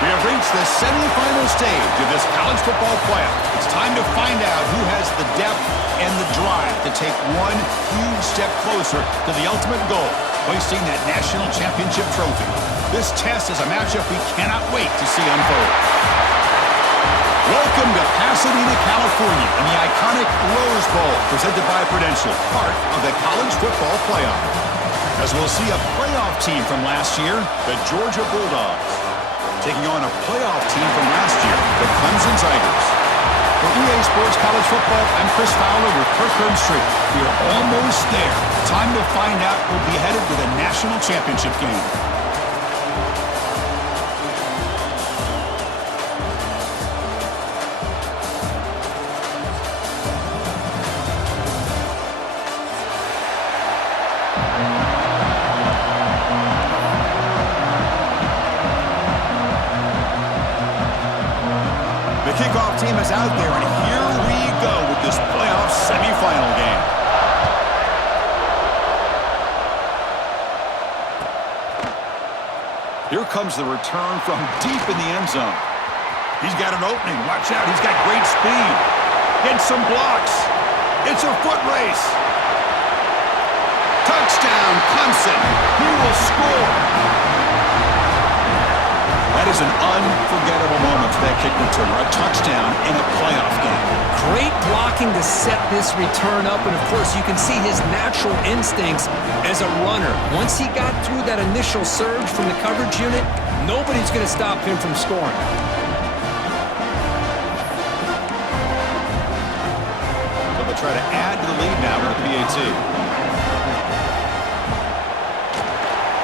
We have reached the semifinal stage of this college football playoff. It's time to find out who has the depth and the drive to take one huge step closer to the ultimate goal, hoisting that national championship trophy. This test is a matchup we cannot wait to see unfold. Welcome to Pasadena, California, in the iconic Rose Bowl, presented by Prudential, part of the college football playoff. As we'll see a playoff team from last year, the Georgia Bulldogs, taking on a playoff team from last year, the Clemson Tigers. For EA Sports College Football, I'm Chris Fowler with Kirk Herbstreit. We are almost there. Time to find out who'll be headed to the national championship game. The kickoff team is out there, and here we go with this playoff semifinal game. Here comes the return from deep in the end zone. He's got an opening. Watch out. He's got great speed. Gets some blocks. It's a foot race. Touchdown, Clemson. He will score. That is an unforgettable moment for that kick returner. A touchdown in a playoff game. Great blocking to set this return up, and of course you can see his natural instincts as a runner. Once he got through that initial surge from the coverage unit, nobody's going to stop him from scoring. So they'll try to add to the lead now with a PAT.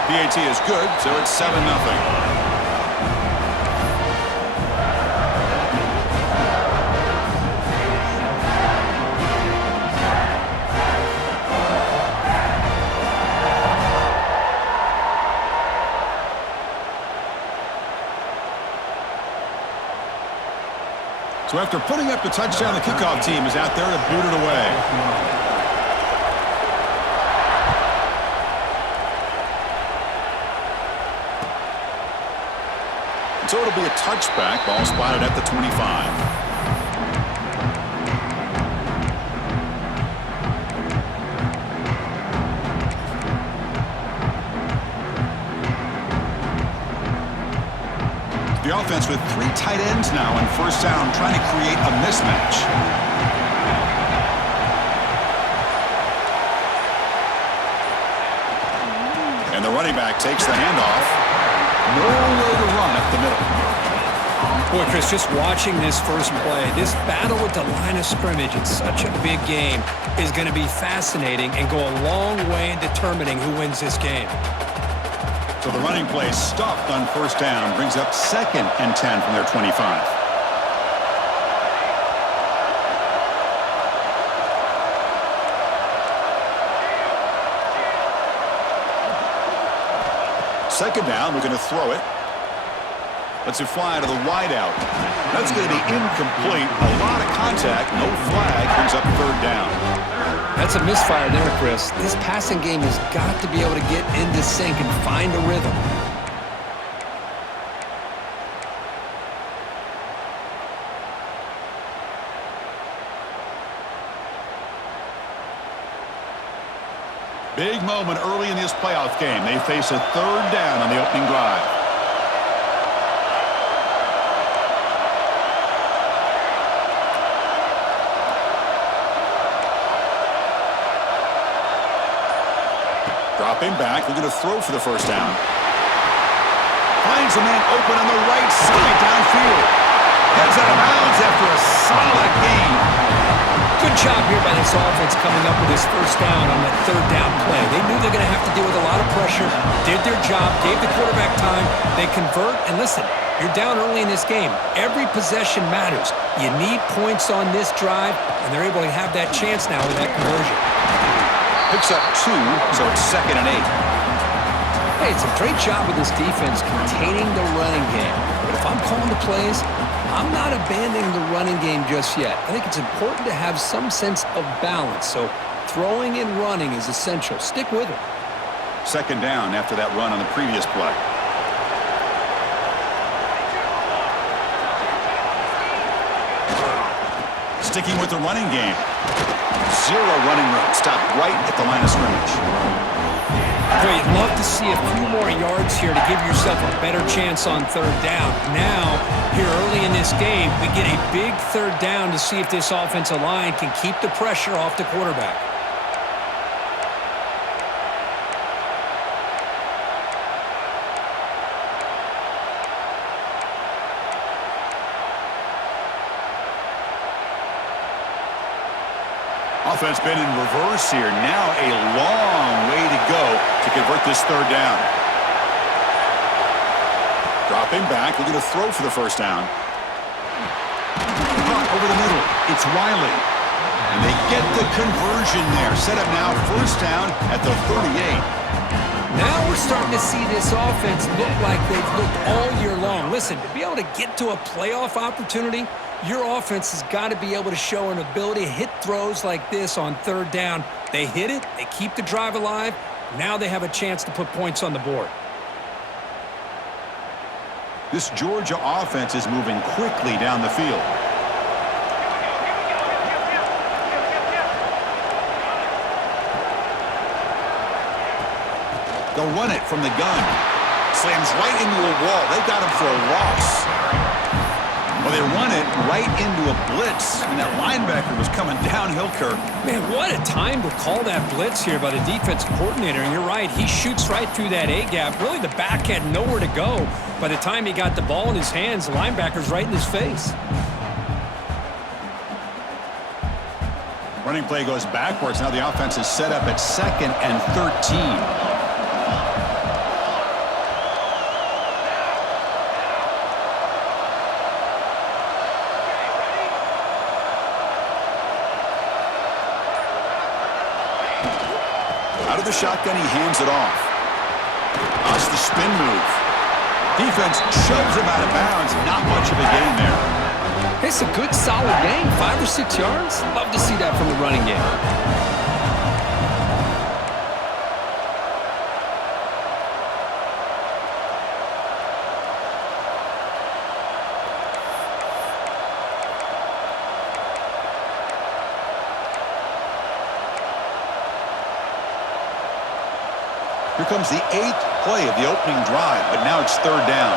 PAT is good, so it's 7-0. So after putting up the touchdown, the kickoff team is out there to boot it away. So it'll be a touchback. Ball spotted at the 25. The offense with 3 tight ends now on first down, trying to create a mismatch. And the running back takes the handoff. Nowhere to run up the middle. Boy, Chris, just watching this first play, this battle with the line of scrimmage in such a big game is going to be fascinating and go a long way in determining who wins this game. So the running play stopped on first down, brings up 2nd and 10 from their 25. Second down, we're going to throw it. Let's it fly to the wideout. That's going to be incomplete. A lot of contact, no flag, brings up 3rd down. That's a misfire there, Chris. This passing game has got to be able to get into sync and find a rhythm. Big moment early in this playoff game. They face a 3rd down on the opening drive. Dropping back, we're going to throw for the first down. Finds a man open on the right side downfield. Heads out of bounds after a solid gain. Good job here by this offense coming up with his first down on that 3rd down play. They knew they're going to have to deal with a lot of pressure, did their job, gave the quarterback time. They convert, and listen, you're down early in this game. Every possession matters. You need points on this drive, and they're able to have that chance now with that conversion. Picks up 2, so it's 2nd and 8. Hey, it's a great job with this defense containing the running game. But if I'm calling the plays, I'm not abandoning the running game just yet. I think it's important to have some sense of balance. So throwing and running is essential. Stick with it. 2nd down after that run on the previous play. Sticking with the running game. Zero running room. Stopped right at the line of scrimmage. Boy, you'd love to see a few more yards here to give yourself a better chance on third down. Now, here early in this game, we get a big third down to see if this offensive line can keep the pressure off the quarterback. Offense been in reverse here. Now a long way to go to convert this third down. Dropping back, looking to throw for the first down. Over the middle, it's Wiley. And they get the conversion there. Set up now, first down at the 38. Now we're starting to see this offense look like they've looked all year long. Listen, to be able to get to a playoff opportunity, your offense has got to be able to show an ability to hit throws like this on third down. They hit it, they keep the drive alive. Now they have a chance to put points on the board. This Georgia offense is moving quickly down the field. They'll run it from the gun. Slams right into a wall. They got him for a loss. Well, they run it right into a blitz, and that linebacker was coming downhill, Kirk. Man, what a time to call that blitz here by the defensive coordinator. And you're right, he shoots right through that A-gap. Really, the back had nowhere to go. By the time he got the ball in his hands, the linebacker's right in his face. Running play goes backwards. Now the offense is set up at 2nd and 13. Out of the shotgun, he hands it off. That's the spin move. Defense shoves him out of bounds. Not much of a gain there. It's a good, solid game. 5 or 6 yards. Love to see that from the running game. Here comes the 8th play of the opening drive, but now it's third down.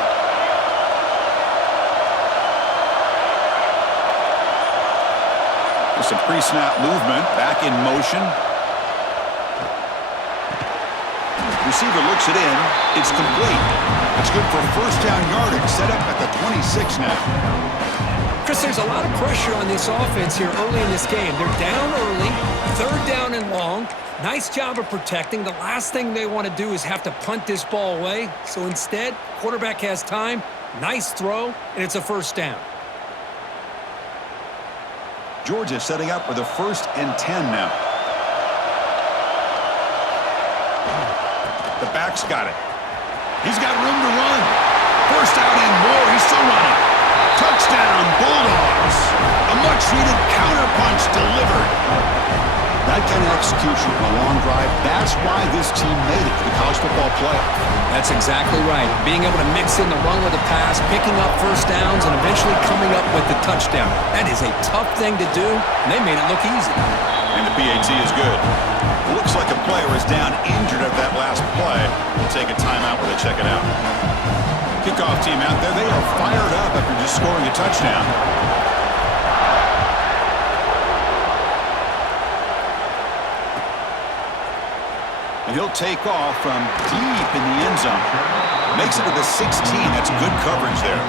There's some pre-snap movement, back in motion. Receiver looks it in. It's complete. It's good for first down yardage, set up at the 26 now. Chris, there's a lot of pressure on this offense here early in this game. They're down early, third down and long. Nice job of protecting. The last thing they want to do is have to punt this ball away. So instead, quarterback has time, nice throw, and it's a first down. Georgia setting up for the 1st and 10 now. The back's got it. He's got room to run. First out and more. He's still running. Touchdown, Bulldogs. A much-needed counterpunch delivered. That kind of execution on a long drive, that's why this team made it to the college football playoff. That's exactly right. Being able to mix in the run with the pass, picking up first downs, and eventually coming up with the touchdown. That is a tough thing to do, and they made it look easy. And the PAT is good. Looks like a player is down injured at that last play. We'll take a timeout while they check it out. Kickoff team out there, they are fired up after just scoring a touchdown. And he'll take off from deep in the end zone. Makes it to the 16. That's good coverage there.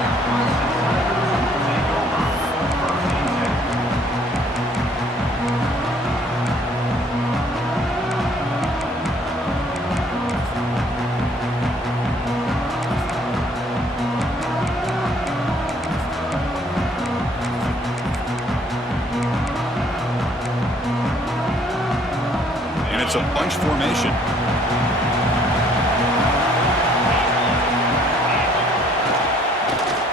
It's a bunch formation.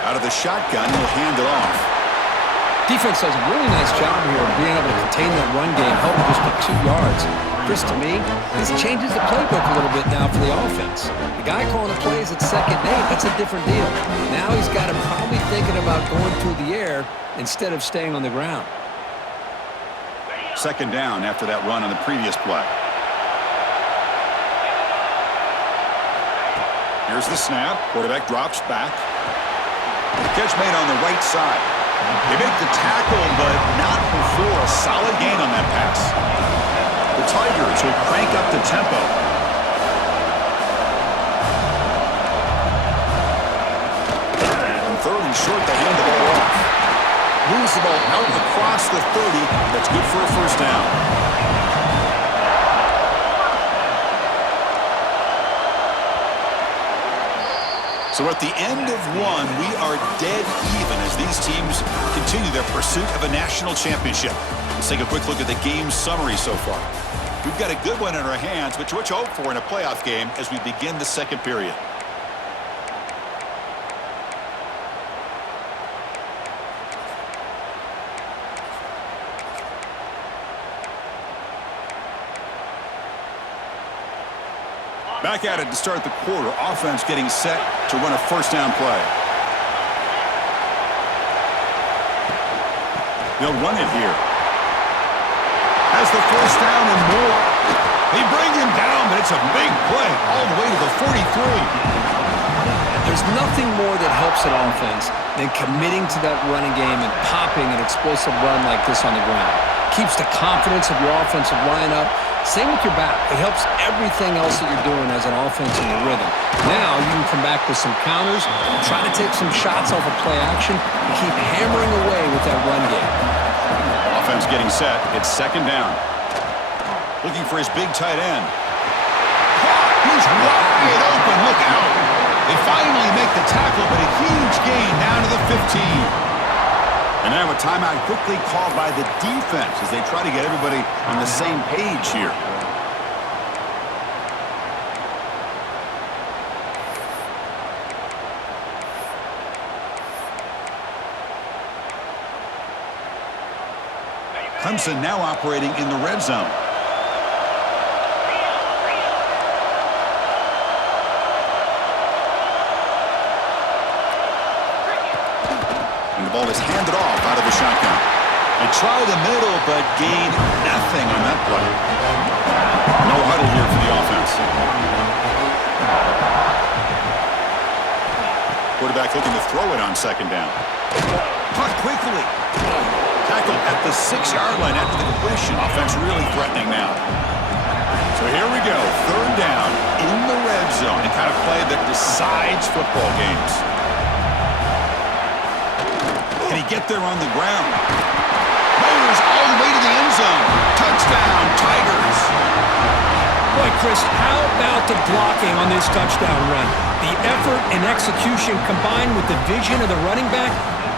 Out of the shotgun, he'll hand it off. Defense does a really nice job here of being able to contain that run game, helping just for 2 yards. Chris, to me, this changes the playbook a little bit now for the offense. The guy calling the plays at 2nd and 8, that's a different deal. Now he's got to probably thinking about going through the air instead of staying on the ground. Second down after that run on the previous play. Here's the snap. Quarterback drops back. The catch made on the right side. They make the tackle, but not before a solid gain on that pass. The Tigers will crank up the tempo. On third and short, they hand the ball off. Moves the ball out across the 30. That's good for a first down. So at the end of one, we are dead even as these teams continue their pursuit of a national championship. Let's take a quick look at the game summary so far. We've got a good one in our hands, which we're hope for in a playoff game as we begin the second period. Back at it to start the quarter. Offense getting set to run a first down play. They'll run it here. Has the first down and more. They bring him down, but it's a big play all the way to the 43. There's nothing more that helps an offense than committing to that running game and popping an explosive run like this on the ground. Keeps the confidence of your offensive line up. Same with your back. It helps everything else that you're doing as an offense in your rhythm. Now you can come back with some counters, try to take some shots off of play action, and keep hammering away with that run game. Offense getting set. It's second down. Looking for his big tight end. He's wide open. Look out. They finally make the tackle, but a huge gain down to the 15. And now a timeout quickly called by the defense as they try to get everybody on the same page here. Clemson now operating in the red zone. The ball is handed off out of the shotgun. They try the middle, but gain nothing on that play. No huddle here for the offense. Quarterback looking to throw it on second down. Caught quickly. Tackled at the 6-yard line after the completion. Offense really threatening now. So here we go. Third down in the red zone. The kind of play that decides football games. Can he get there on the ground? Mayors all the way to the end zone. Touchdown, Tigers. Boy, Chris, how about the blocking on this touchdown run? The effort and execution combined with the vision of the running back,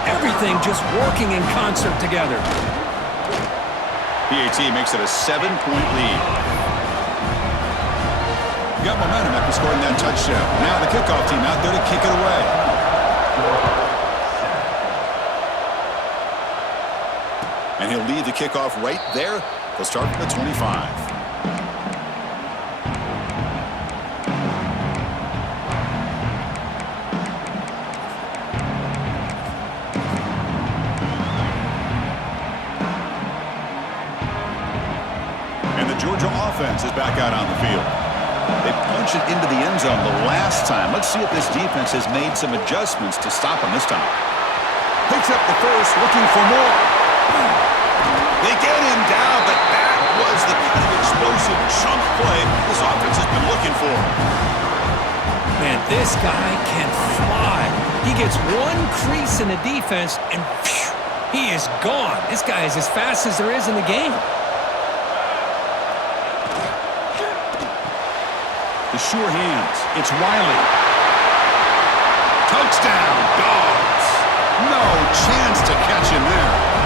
everything just working in concert together. PAT makes it a 7-point lead. Got momentum after scoring that touchdown. Now the kickoff team out there to kick it away. And he'll lead the kickoff right there. They'll start from the 25. And the Georgia offense is back out on the field. They punched it into the end zone the last time. Let's see if this defense has made some adjustments to stop them this time. Picks up the first, looking for more. They get him down, but that was the kind of explosive chunk play this offense has been looking for. Man, this guy can fly. He gets one crease in the defense, and phew, he is gone. This guy is as fast as there is in the game. The sure hands. It's Wiley. Touchdown, Dogs. No chance to catch him there.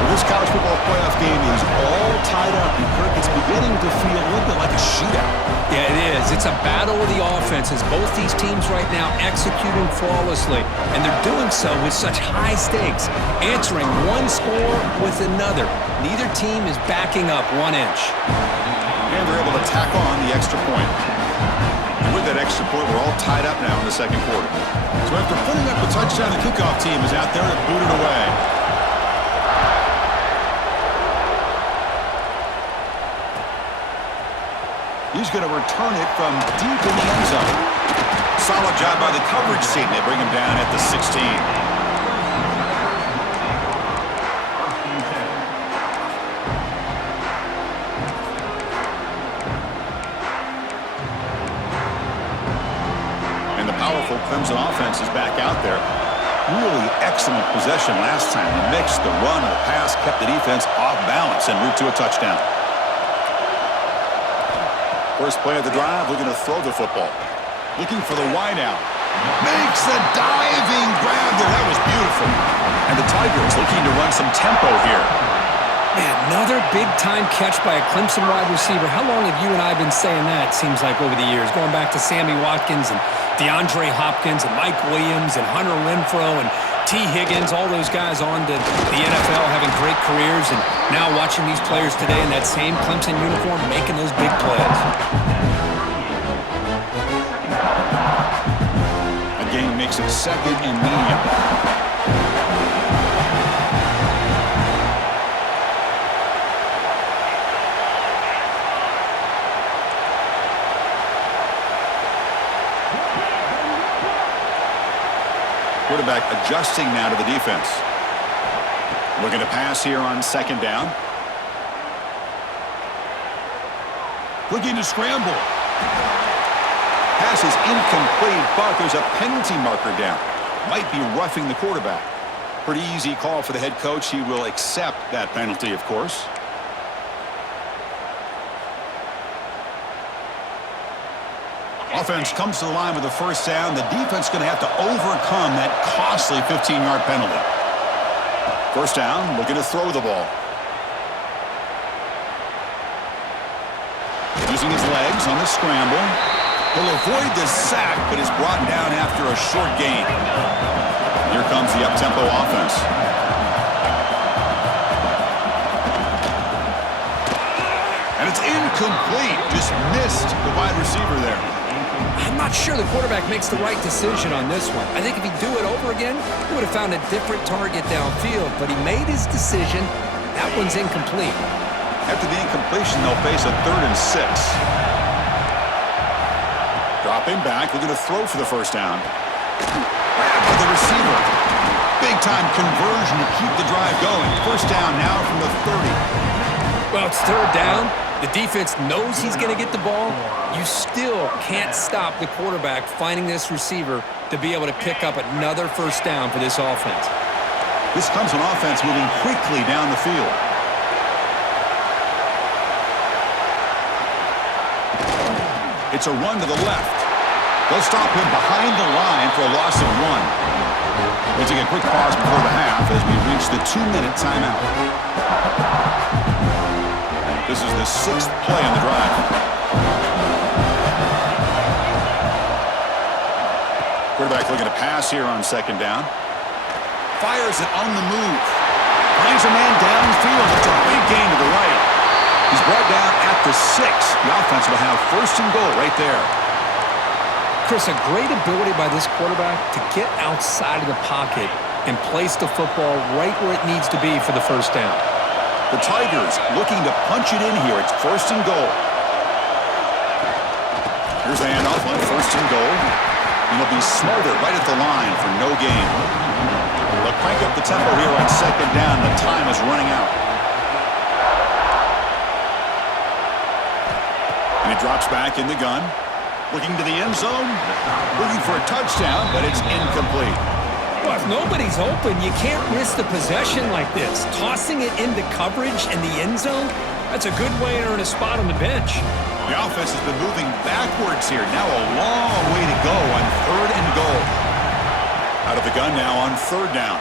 Well, this college football playoff game is all tied up, and Kirk, it's beginning to feel a little bit like a shootout. Yeah, it is. It's a battle of the offenses. Both these teams right now executing flawlessly, and they're doing so with such high stakes, answering one score with another. Neither team is backing up 1 inch. And they're able to tack on the extra point. And with that extra point, we're all tied up now in the second quarter. So after putting up the touchdown, the kickoff team is out there to boot it away. He's going to return it from deep in the end zone. Solid job by the coverage team. They bring him down at the 16. And the powerful Clemson offense is back out there. Really excellent possession last time. The mix, the run, the pass kept the defense off balance en route to a touchdown. First play of the drive, looking to throw the football. Looking for the wide out. Makes the diving grab there. That was beautiful. And the Tigers looking to run some tempo here. Man, another big-time catch by a Clemson wide receiver. How long have you and I been saying that, seems like, over the years? Going back to Sammy Watkins and DeAndre Hopkins and Mike Williams and Hunter Renfrow and T. Higgins, all those guys on to the NFL having great careers, and now watching these players today in that same Clemson uniform making those big plays. Again, makes it second and medium. Quarterback adjusting now to the defense. Looking to pass here on second down. Looking to scramble. Pass is incomplete, but there's a penalty marker down. Might be roughing the quarterback. Pretty easy call for the head coach. He will accept that penalty, of course. Offense comes to the line with the first down. The defense going to have to overcome that costly 15-yard penalty. First down, looking to throw the ball. Using his legs on the scramble. He'll avoid the sack, but is brought down after a short gain. Here comes the up-tempo offense. And it's incomplete. Just missed the wide receiver there. I'm not sure the quarterback makes the right decision on this one. I think if he'd do it over again, he would have found a different target downfield, but he made his decision. That one's incomplete. After the incompletion, they'll face a 3rd and 6. Dropping back, looking to throw for the first down. Grabbed by the receiver. Big-time conversion to keep the drive going. First down now from the 30. Well, it's third down. The defense knows he's going to get the ball. You still can't stop the quarterback finding this receiver to be able to pick up another first down for this offense. This comes an offense moving quickly down the field. It's a run to the left. They'll stop him behind the line for a loss of 1. We'll take a quick pause before the half as we reach the 2-minute timeout. This is the 6th play on the drive. Quarterback looking to pass here on second down. Fires it on the move. Finds a man downfield. It's a big gain to the right. He's brought down at the 6. The offense will have first and goal right there. Chris, a great ability by this quarterback to get outside of the pocket and place the football right where it needs to be for the first down. The Tigers looking to punch it in here. It's first and goal. Here's the handoff on first and goal. And they'll be smarter right at the line for no gain. They'll crank up the tempo here on second down. The time is running out. And he drops back in the gun. Looking to the end zone. Looking for a touchdown, but it's incomplete. Well, if nobody's open, you can't risk the possession like this. Tossing it into coverage in the end zone, that's a good way to earn a spot on the bench. The offense has been moving backwards here. Now a long way to go on third and goal. Out of the gun now on third down.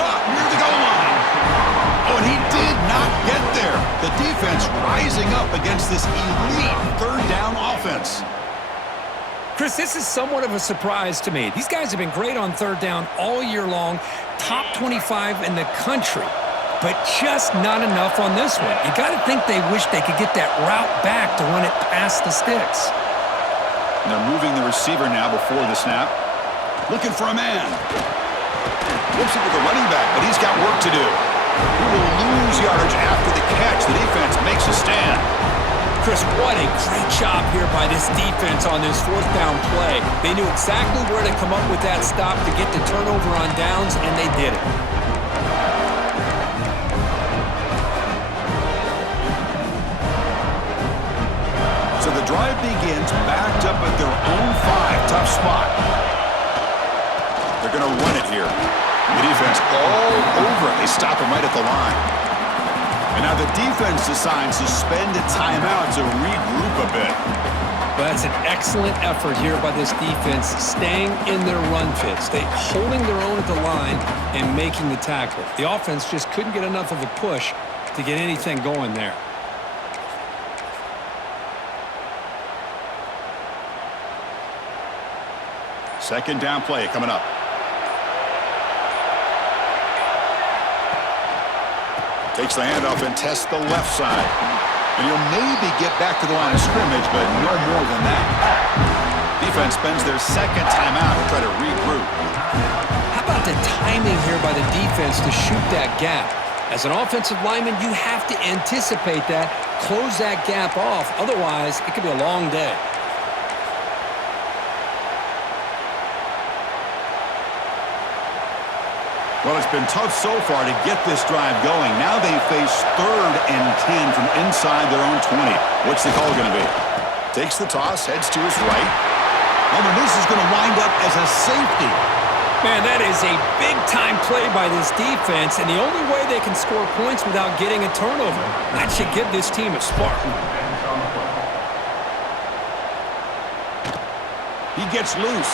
Caught near the goal line. Oh, and he did not get there. The defense rising up against this elite third down offense. Chris, this is somewhat of a surprise to me. These guys have been great on third down all year long, top 25 in the country, but just not enough on this one. You got to think they wish they could get that route back to run it past the sticks. And they're moving the receiver now before the snap. Looking for a man. Flips it with the running back, but he's got work to do. He will lose yardage after the catch. The defense makes a stand. Chris, what a great job here by this defense on this fourth down play. They knew exactly where to come up with that stop to get the turnover on downs, and they did it. So the drive begins backed up at their own 5. Tough spot. They're going to run it here. The defense all over it. They stop him right at the line. And now the defense decides to spend a timeout to regroup a bit. But that's an excellent effort here by this defense, staying in their run fits. They holding their own at the line and making the tackle. The offense just couldn't get enough of a push to get anything going there. Second down play coming up. Takes the handoff and tests the left side. And he'll maybe get back to the line of scrimmage, but no more than that. Defense spends their second timeout to try to regroup. How about the timing here by the defense to shoot that gap? As an offensive lineman, you have to anticipate that, close that gap off. Otherwise, it could be a long day. Well, it's been tough so far to get this drive going. Now they face 3rd and 10 from inside their own 20. What's the call going to be? Takes the toss, heads to his right. Oh, and this is going to wind up as a safety. Man, that is a big-time play by this defense, and the only way they can score points without getting a turnover. That should give this team a spark. He gets loose.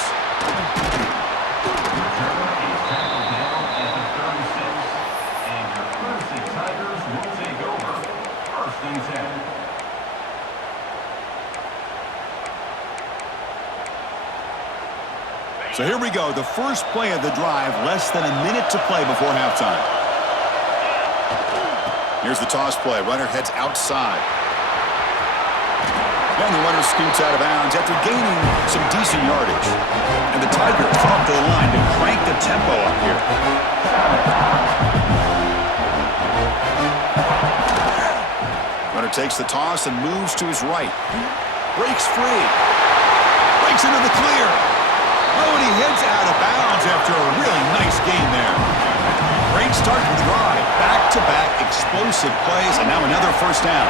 So here we go, the first play of the drive, less than a minute to play before halftime. Here's the toss play. Runner heads outside. And the runner scoots out of bounds after gaining some decent yardage. And the Tigers come up to the line to crank the tempo up here. Runner takes the toss and moves to his right. Breaks free. Breaks into the clear. Oh, and he heads out of bounds after a really nice game there. Great start to the drive. Back-to-back explosive plays, and now another first down.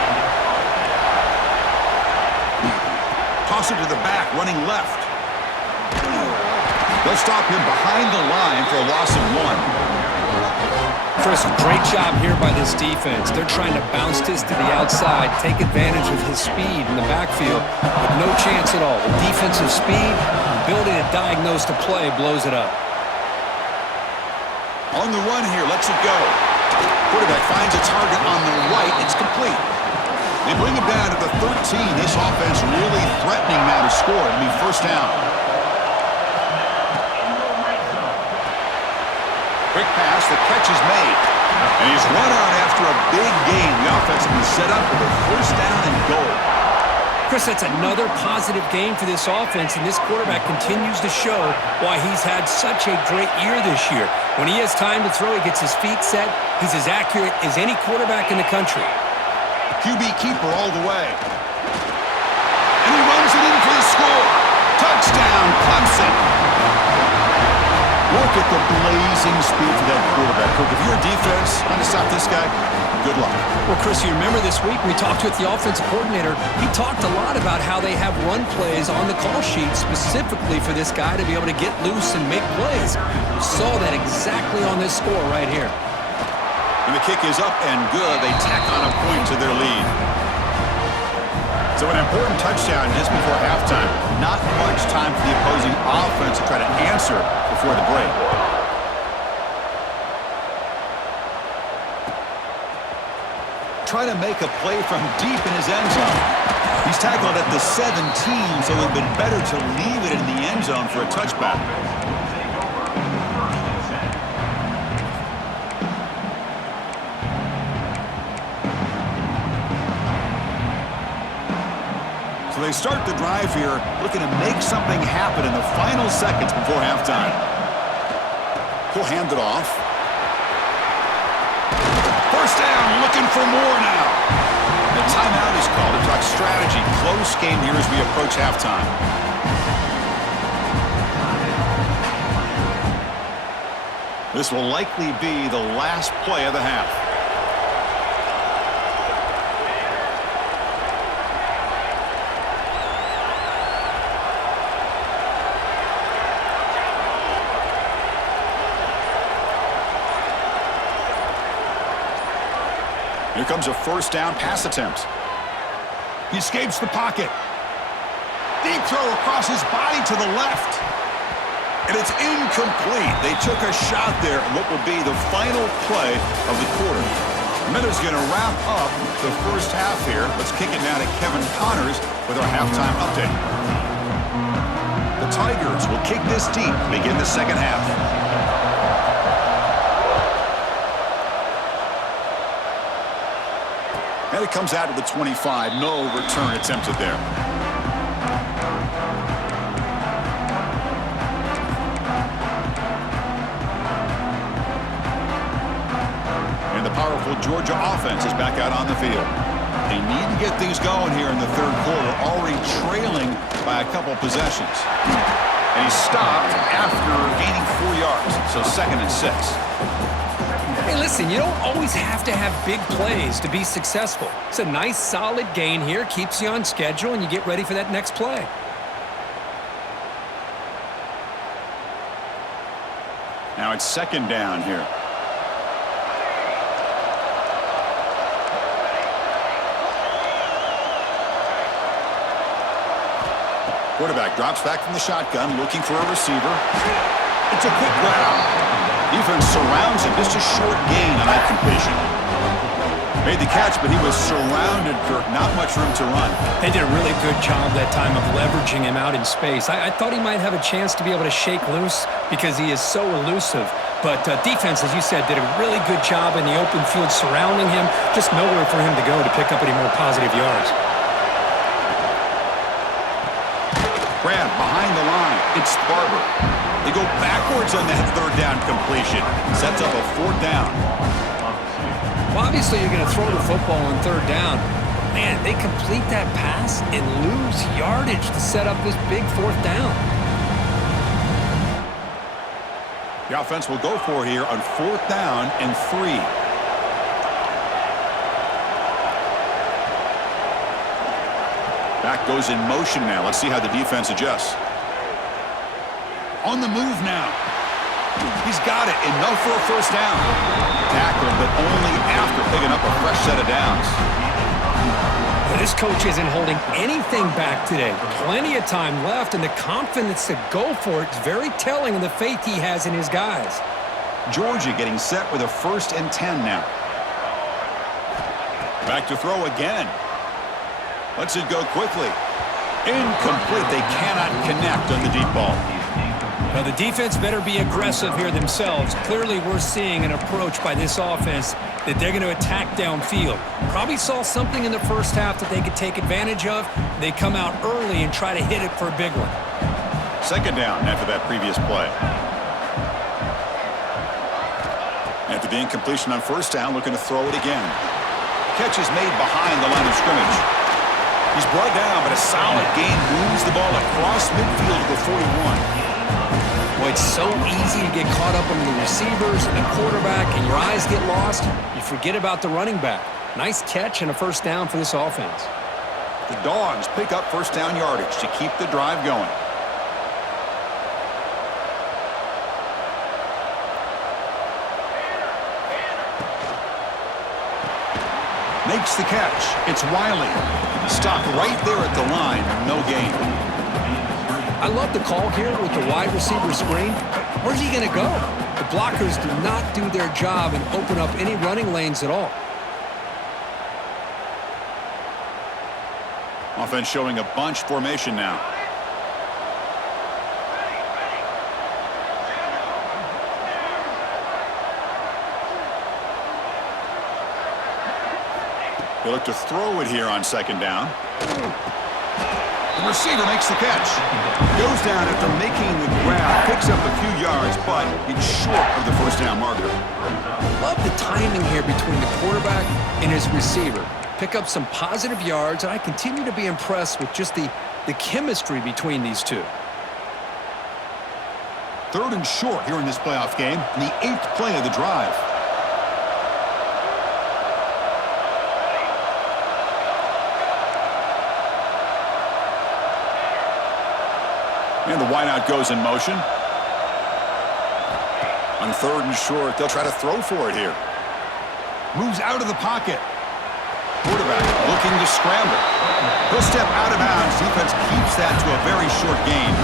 Toss it to the back, running left. They'll stop him behind the line for a loss of 1. Chris, great job here by this defense. They're trying to bounce this to the outside, take advantage of his speed in the backfield, but no chance at all. The defensive speed, ability to diagnose the play, blows it up. On the run here, lets it go. Quarterback finds a target on the right. It's complete. They bring him down to the 13. This offense really threatening now to score. It'll be first down. Quick pass, the catch is made. And he's run out after a big gain. The offense will be set up with a first down and goal. Chris, that's another positive game for this offense, and this quarterback continues to show why he's had such a great year this year. When he has time to throw, he gets his feet set. He's as accurate as any quarterback in the country. QB keeper all the way. And he runs it in for the score. Touchdown, Clemson. Look at the blazing speed for that quarterback. If you're a defense trying to stop this guy, good luck. Well, Chris, you remember this week we talked with the offensive coordinator. He talked a lot about how they have run plays on the call sheet specifically for this guy to be able to get loose and make plays. We saw that exactly on this score right here. And the kick is up and good. They tack on a point to their lead. So an important touchdown just before halftime. Not much time for the opposing offense to try to answer before the break. Try to make a play from deep in his end zone. He's tackled at the 17, so it would have been better to leave it in the end zone for a touchback. So they start the drive here, looking to make something happen in the final seconds before halftime. He'll hand it off. First down, looking for more now. The timeout is called. It talks strategy. Close game here as we approach halftime. This will likely be the last play of the half. Here comes a first down pass attempt. He escapes the pocket. Deep throw across his body to the left. And it's incomplete. They took a shot there on what will be the final play of the quarter. Miller's going to wrap up the first half here. Let's kick it now to Kevin Connors with our halftime update. The Tigers will kick this deep to begin the second half. And it comes out of the 25. No return attempted there. And the powerful Georgia offense is back out on the field. They need to get things going here in the third quarter, already trailing by a couple possessions. And he stopped after gaining 4 yards, so 2nd and 6. Hey, listen, you don't always have to have big plays to be successful. It's a nice, solid gain here, keeps you on schedule, and you get ready for that next play. Now it's 2nd down here. Quarterback drops back from the shotgun, looking for a receiver. It's a quick grab. Defense surrounds him. Just a short gain on that completion. Made the catch, but he was surrounded, Kirk. Not much room to run. They did a really good job that time of leveraging him out in space. I thought he might have a chance to be able to shake loose because he is so elusive. But defense, as you said, did a really good job in the open field surrounding him. Just nowhere for him to go to pick up any more positive yards. Grab behind the line. It's Barber. They go backwards on that 3rd down completion. Sets up a 4th down. Well, obviously you're going to throw the football on 3rd down. Man, they complete that pass and lose yardage to set up this big 4th down. The offense will go for it here on 4th down and 3. Back goes in motion now. Let's see how the defense adjusts. On the move now. He's got it. Enough for a first down. Tackled, but only after picking up a fresh set of downs. Well, this coach isn't holding anything back today. Plenty of time left, and the confidence to go for it is very telling of the faith he has in his guys. Georgia getting set with a 1st and 10 now. Back to throw again. Lets it go quickly. Incomplete. They cannot connect on the deep ball. Now, the defense better be aggressive here themselves. Clearly, we're seeing an approach by this offense that they're going to attack downfield. Probably saw something in the first half that they could take advantage of. They come out early and try to hit it for a big one. 2nd down after that previous play. After the incompletion on 1st down, looking to throw it again. Catch is made behind the line of scrimmage. He's brought down, but a solid gain moves the ball across midfield to the 41. Boy, it's so easy to get caught up in the receivers and the quarterback, and your eyes get lost. You forget about the running back. Nice catch and a 1st down for this offense. The Dogs pick up 1st down yardage to keep the drive going. Makes the catch. It's Wiley. Stopped right there at the line. No gain. I love the call here with the wide receiver screen. Where's he going to go? The blockers do not do their job and open up any running lanes at all. Offense showing a bunch formation now. They look to throw it here on 2nd down. The receiver makes the catch. Goes down after making the grab. Picks up a few yards, but it's short of the 1st down marker. Love the timing here between the quarterback and his receiver. pick up some positive yards, and I continue to be impressed with just the chemistry between these two. 3rd and short here in this playoff game, in the 8th play of the drive. And the wideout goes in motion. On 3rd and short, they'll try to throw for it here. Moves out of the pocket. Quarterback looking to scramble. He'll step out of bounds. Defense keeps that to a very short gain.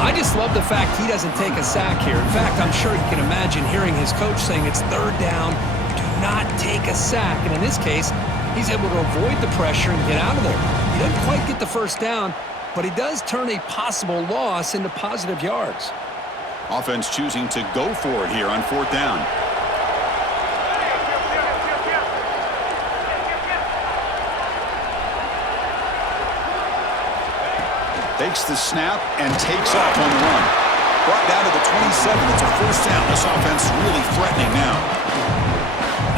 I just love the fact he doesn't take a sack here. In fact, I'm sure he can imagine hearing his coach saying it's 3rd down, do not take a sack. And in this case, he's able to avoid the pressure and get out of there. He doesn't quite get the 1st down, but he does turn a possible loss into positive yards. Offense choosing to go for it here on 4th down. Takes the snap and takes off on the run. Brought down to the 27. It's a 1st down. This offense really threatening now.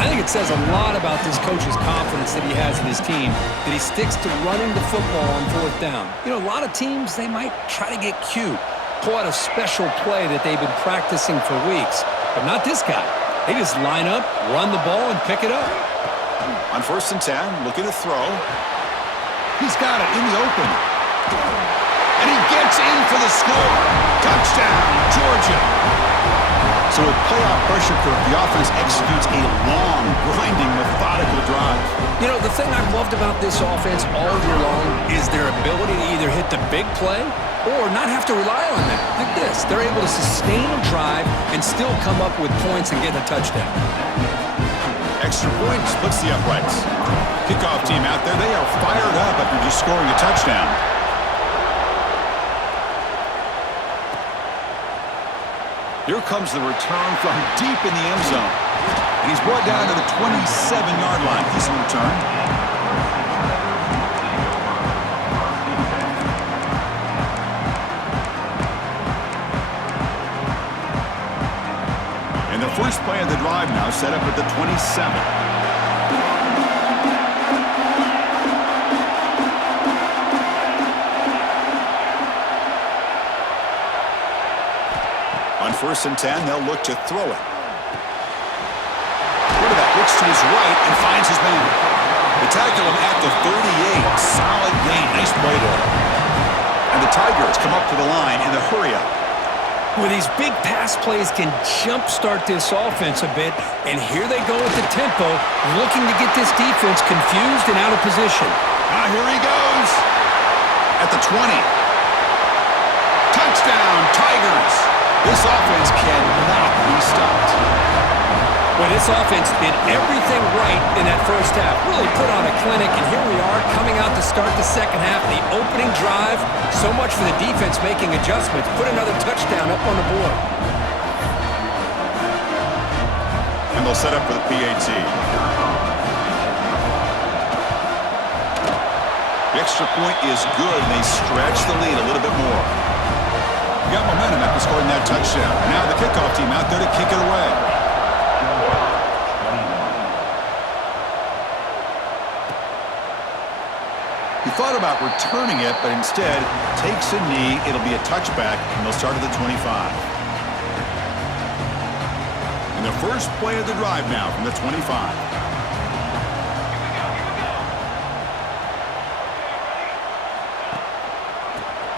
I think it says a lot about this coach's confidence that he has in his team, that he sticks to running the football on 4th down. You know, a lot of teams, they might try to get cute, pull out a special play that they've been practicing for weeks, but not this guy. They just line up, run the ball, and pick it up. On 1st and 10, looking to throw. He's got it in the open. And he gets in for the score. Touchdown, Georgia. So with playoff pressure, Kirk, the offense executes a long, grinding, methodical drive. You know, the thing I've loved about this offense all year long is their ability to either hit the big play or not have to rely on that. Like this, they're able to sustain a drive and still come up with points and get a touchdown. Extra point splits the uprights. Kickoff team out there, they are fired up after just scoring a touchdown. Here comes the return from deep in the end zone. And he's brought down to the 27-yard line. He's in return. And the first play of the drive now set up at the 27. On 1st and 10, they'll look to throw it. Quarterback looks to his right and finds his man. They tackle him at the 38. Solid gain. Nice play there. And the Tigers come up to the line in the hurry-up. Well, these big pass plays can jumpstart this offense a bit, and here they go with the tempo, looking to get this defense confused and out of position. Here he goes. At the 20. Touchdown, Tigers. This offense cannot be stopped. Well, this offense did everything right in that 1st half. Really put on a clinic, and here we are coming out to start the 2nd half. The opening drive, so much for the defense making adjustments. Put another touchdown up on the board. And they'll set up for the PAT. The extra point is good, and they stretch the lead a little bit more. Got momentum after scoring that touchdown. Now the kickoff team out there to kick it away. He thought about returning it, but instead takes a knee. It'll be a touchback, and they'll start at the 25. And the first play of the drive now from the 25.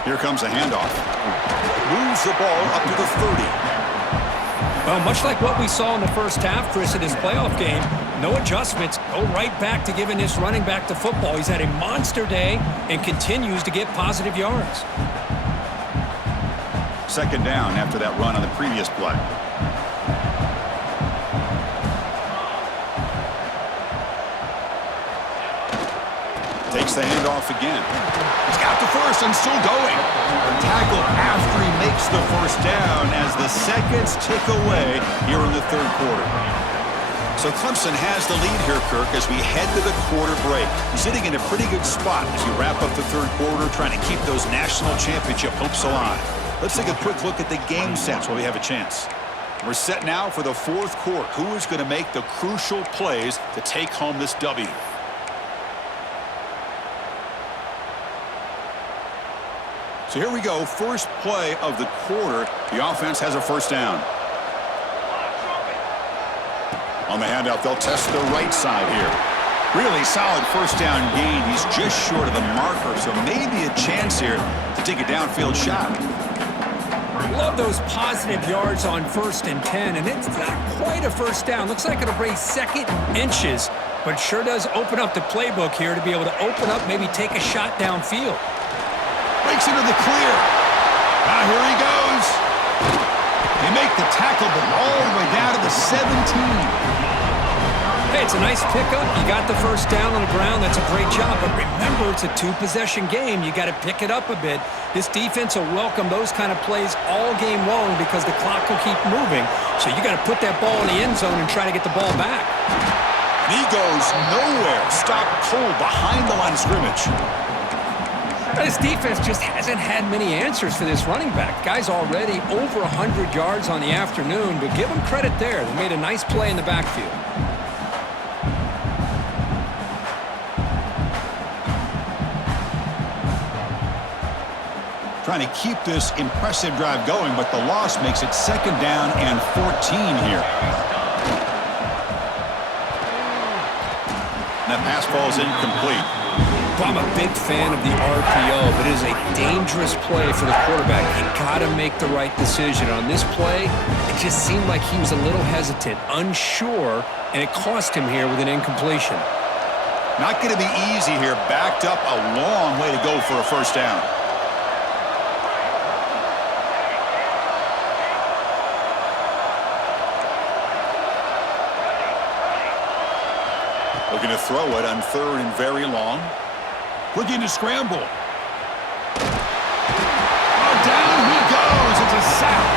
Here comes a handoff. Moves the ball up to the 30. Well, much like what we saw in the 1st half, Chris, in his playoff game, no adjustments. Go right back to giving this running back the football. He's had a monster day and continues to get positive yards. 2nd down after that run on the previous play. Takes the handoff again. He's got the first and still going. Tackle after he makes the 1st down as the seconds tick away here in the 3rd quarter. So Clemson has the lead here, Kirk, as we head to the quarter break. He's sitting in a pretty good spot as we wrap up the 3rd quarter, trying to keep those national championship hopes alive. Let's take a quick look at the game sets while we have a chance. We're set now for the 4th quarter. Who is going to make the crucial plays to take home this W? So here we go, first play of the quarter. The offense has a first down. On the handoff, they'll test the right side here. Really solid first down gain. He's just short of the marker, so maybe a chance here to take a downfield shot. Love those positive yards on 1st and 10, and it's not quite a first down. Looks like it'll bring second inches, but sure does open up the playbook here to be able to open up, maybe take a shot downfield. Breaks into the clear. Now here he goes. They make the tackle, but all the way down to the 17. Hey, it's a nice pickup. You got the first down on the ground. That's a great job. But remember, it's a two-possession game. You got to pick it up a bit. This defense will welcome those kind of plays all game long because the clock will keep moving. So you got to put that ball in the end zone and try to get the ball back. And he goes nowhere. Stop cold behind the line of scrimmage. This defense just hasn't had many answers for this running back. Guy's already over 100 yards on the afternoon, but give him credit there. They made a nice play in the backfield. Trying to keep this impressive drive going, but the loss makes it 2nd down and 14 here. And that pass falls incomplete. Well, I'm a big fan of the RPO, but it is a dangerous play for the quarterback. You got to make the right decision. On this play, it just seemed like he was a little hesitant, unsure, and it cost him here with an incompletion. Not going to be easy here. Backed up a long way to go for a first down. Looking to throw it on 3rd and very long. Looking to scramble. Oh, down he goes. It's a sack.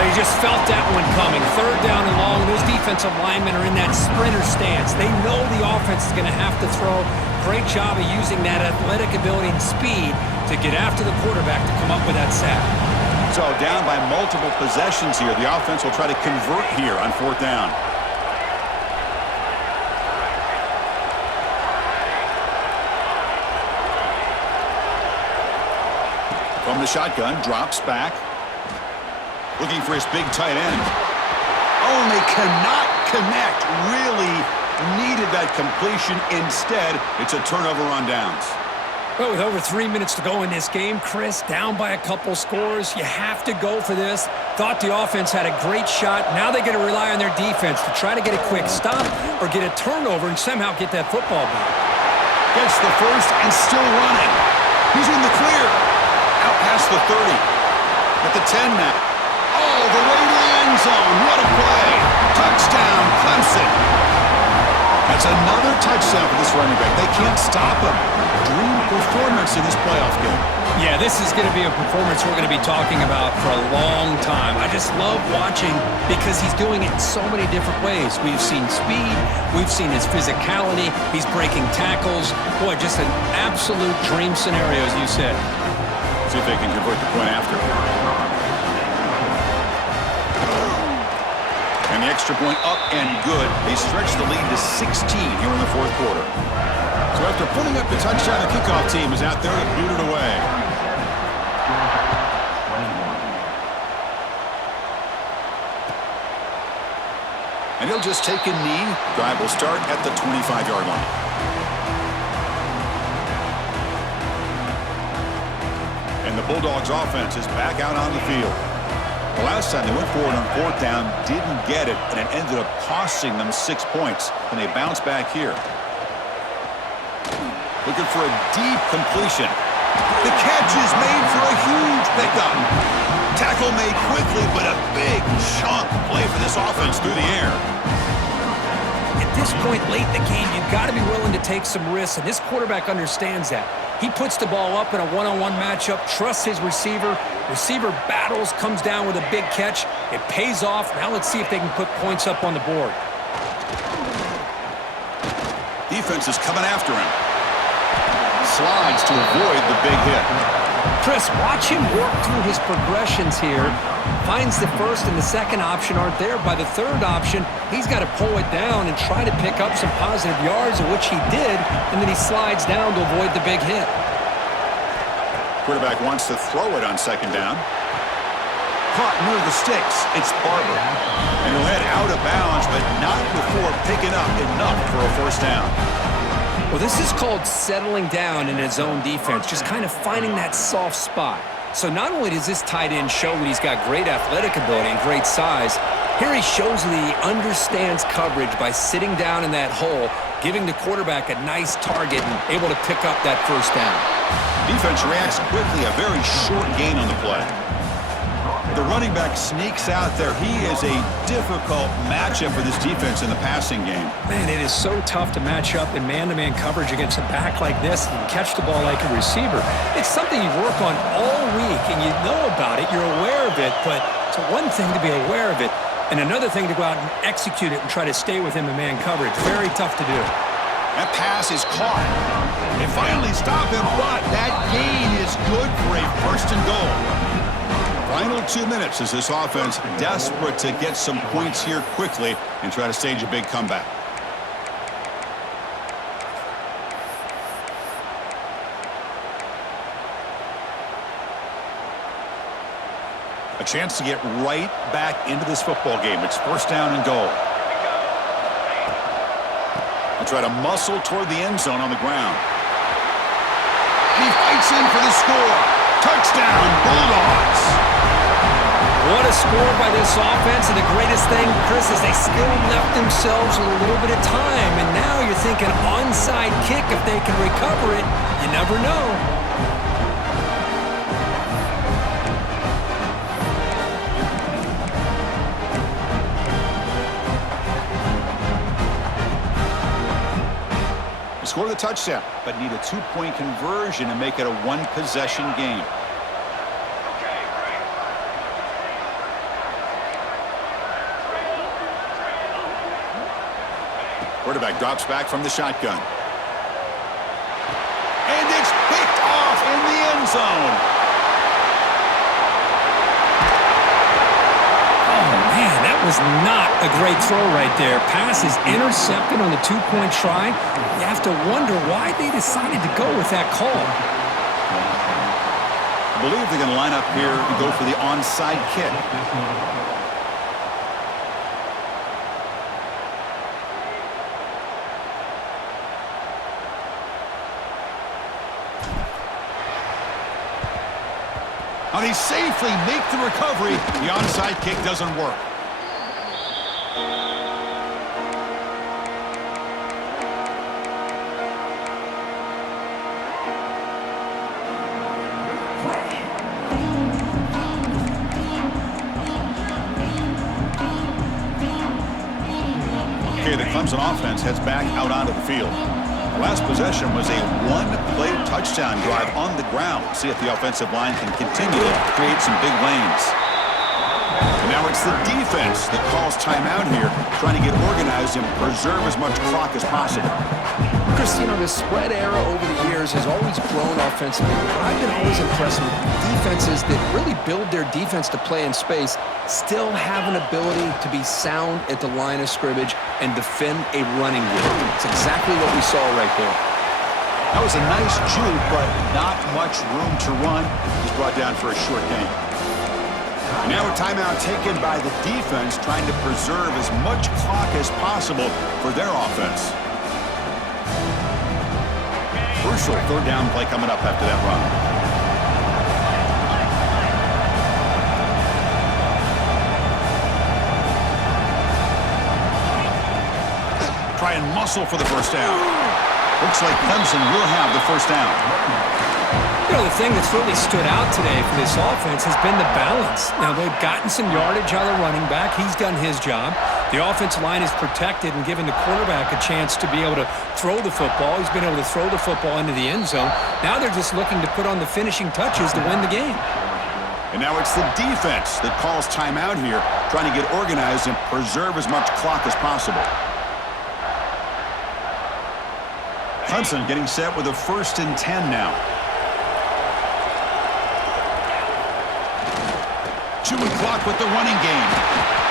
They just felt that one coming. 3rd down and long. Those defensive linemen are in that sprinter stance. They know the offense is going to have to throw. Great job of using that athletic ability and speed to get after the quarterback to come up with that sack. So down by multiple possessions here. The offense will try to convert here on 4th down. From the shotgun, drops back. Looking for his big tight end. Oh, and they cannot connect. Really needed that completion. Instead, it's a turnover on downs. Well, with over 3 minutes to go in this game, Chris, down by a couple scores, you have to go for this. Thought the offense had a great shot. Now they got to rely on their defense to try to get a quick stop or get a turnover and somehow get that football back. Gets the first and still running. He's in the clear. Out past the 30. At the 10 now. All the way to the end zone. What a play. Touchdown, Clemson. That's another touchdown for this running back. They can't stop him. Dream performance in this playoff game. Yeah, this is going to be a performance we're going to be talking about for a long time. I just love watching because he's doing it in so many different ways. We've seen speed. We've seen his physicality. He's breaking tackles. Boy, just an absolute dream scenario, as you said. See if they can convert the point after. And the extra point up and good. They stretch the lead to 16 here in the 4th quarter. So after putting up the touchdown, the kickoff team is out there to boot it away. And he'll just take a knee. Drive will start at the 25-yard line. And the Bulldogs offense is back out on the field. The last time they went forward on 4th down, didn't get it, and it ended up costing them 6 points. And they bounce back here. Looking for a deep completion. The catch is made for a huge pickup. Tackle made quickly, but a big chunk play for this offense through the air. At this point late in the game, you've got to be willing to take some risks, and this quarterback understands that. He puts the ball up in a one-on-one matchup, trusts his receiver. Receiver battles, comes down with a big catch. It pays off. Now let's see if they can put points up on the board. Defense is coming after him. Slides to avoid the big hit. Chris, watch him work through his progressions here. Finds the first and the second option aren't there. By the third option, he's got to pull it down and try to pick up some positive yards, of which he did, and then he slides down to avoid the big hit. Quarterback wants to throw it on second down. Caught near the sticks. It's Barber. And he'll head out of bounds, but not before picking up enough for a first down. Well, this is called settling down in his own defense, just kind of finding that soft spot. So not only does this tight end show that he's got great athletic ability and great size, here he shows that he understands coverage by sitting down in that hole, giving the quarterback a nice target and able to pick up that first down. Defense reacts quickly, a very short gain on the play. The running back sneaks out there. He is a difficult matchup for this defense in the passing game. Man, it is so tough to match up in man-to-man coverage against a back like this and catch the ball like a receiver. It's something you work on all week, and you know about it. You're aware of it, but it's one thing to be aware of it, and another thing to go out and execute it and try to stay with him in man coverage. Very tough to do. That pass is caught. They finally stop him, but that gain is good for a first and goal. Final 2 minutes as this offense desperate to get some points here quickly and try to stage a big comeback. A chance to get right back into this football game. It's first down and goal. They try to muscle toward the end zone on the ground. He fights in for the score. Touchdown, Bulldogs. What a score by this offense, and the greatest thing, Chris, is they still left themselves with a little bit of time, and now you're thinking onside kick if they can recover it. You never know. They score the touchdown, but need a 2-point conversion to make it a one-possession game. Quarterback drops back from the shotgun. And it's picked off in the end zone. Oh, man, that was not a great throw right there. Pass is intercepted on the 2-point try. You have to wonder why they decided to go with that call. I believe they're going to line up here and go for the onside kick. Now they safely make the recovery. The onside kick doesn't work. Okay, the Clemson offense heads back out onto the field. The last possession was a one-play touchdown drive on the ground. See if the offensive line can continue to create some big lanes. And now it's the defense that calls timeout here, trying to get organized and preserve as much clock as possible. Chris, you know, the spread era over the years has always grown offensively, but I've been always impressed with defenses that really build their defense to play in space, still have an ability to be sound at the line of scrimmage and defend a running game. It's exactly what we saw right there. That was a nice juke, but not much room to run. He's brought down for a short gain. And now a timeout taken by the defense, trying to preserve as much clock as possible for their offense. Crucial third down play coming up after that run. Try and muscle for the first down. Looks like Clemson will have the first down. You know, the thing that's really stood out today for this offense has been the balance. Now, they've gotten some yardage out of the running back. He's done his job. The offensive line is protected and given the quarterback a chance to be able to throw the football. He's been able to throw the football into the end zone. Now they're just looking to put on the finishing touches to win the game. And now it's the defense that calls timeout here, trying to get organized and preserve as much clock as possible. Clemson getting set with a 1st and 10 now. Chewing clock with the running game.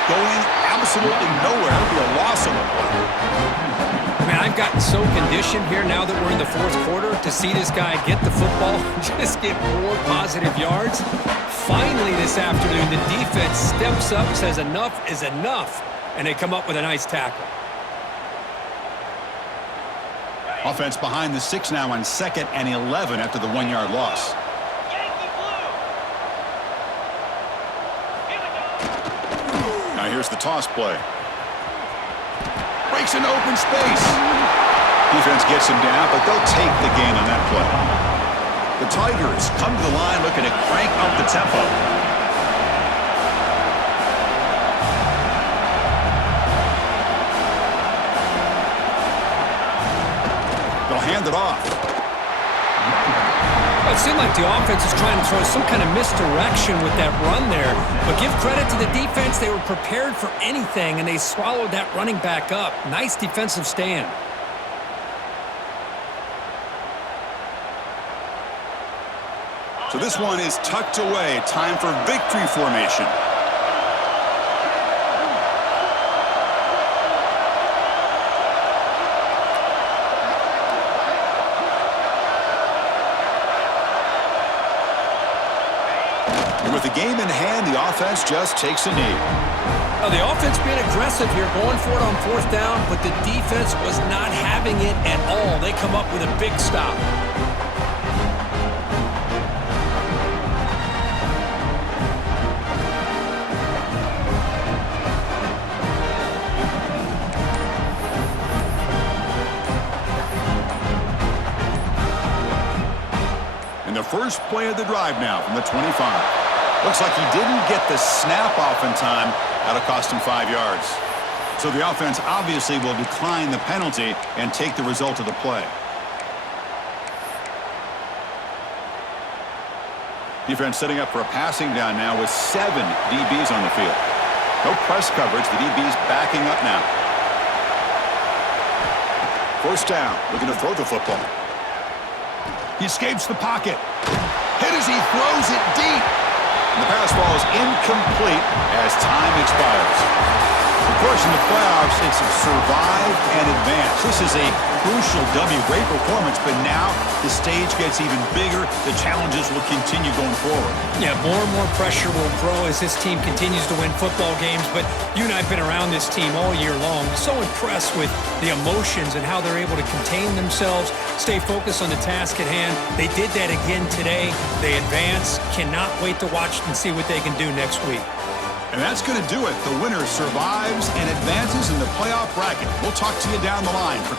Going absolutely nowhere. It'll be a loss of the play. Man, I've gotten so conditioned here now that we're in the fourth quarter to see this guy get the football and just get more positive yards. Finally this afternoon, the defense steps up, says enough is enough, and they come up with a nice tackle. Offense behind the 6 now on 2nd and 11 after the 1-yard loss. Now here's the toss play. Breaks into open space. Defense gets him down, but they'll take the gain on that play. The Tigers come to the line looking to crank up the tempo. They'll hand it off. Well, it seemed like the offense is trying to throw some kind of misdirection with that run there. But give credit to the defense. They were prepared for anything, and they swallowed that running back up. Nice defensive stand. So this one is tucked away. Time for victory formation. And with the game in hand, the offense just takes a knee. Well, the offense being aggressive here, going for it on 4th down, but the defense was not having it at all. They come up with a big stop. And the first play of the drive now from the 25. Looks like he didn't get the snap off in time. That'll cost him 5 yards. So the offense obviously will decline the penalty and take the result of the play. Defense setting up for a passing down now with 7 DBs on the field. No press coverage. The DB's backing up now. First down, looking to throw the football. He escapes the pocket. Hit as he throws it deep. And the pass ball is incomplete as time expires. Of course, in the playoffs, it's survive and advance. This is a crucial W. Great performance, but now the stage gets even bigger. The challenges will continue going forward. Yeah, more and more pressure will grow as this team continues to win football games. But you and I have been around this team all year long. So impressed with the emotions and how they're able to contain themselves, stay focused on the task at hand. They did that again today. They advance. Cannot wait to watch and see what they can do next week. And that's going to do it. The winner survives and advances in the playoff bracket. We'll talk to you down the line for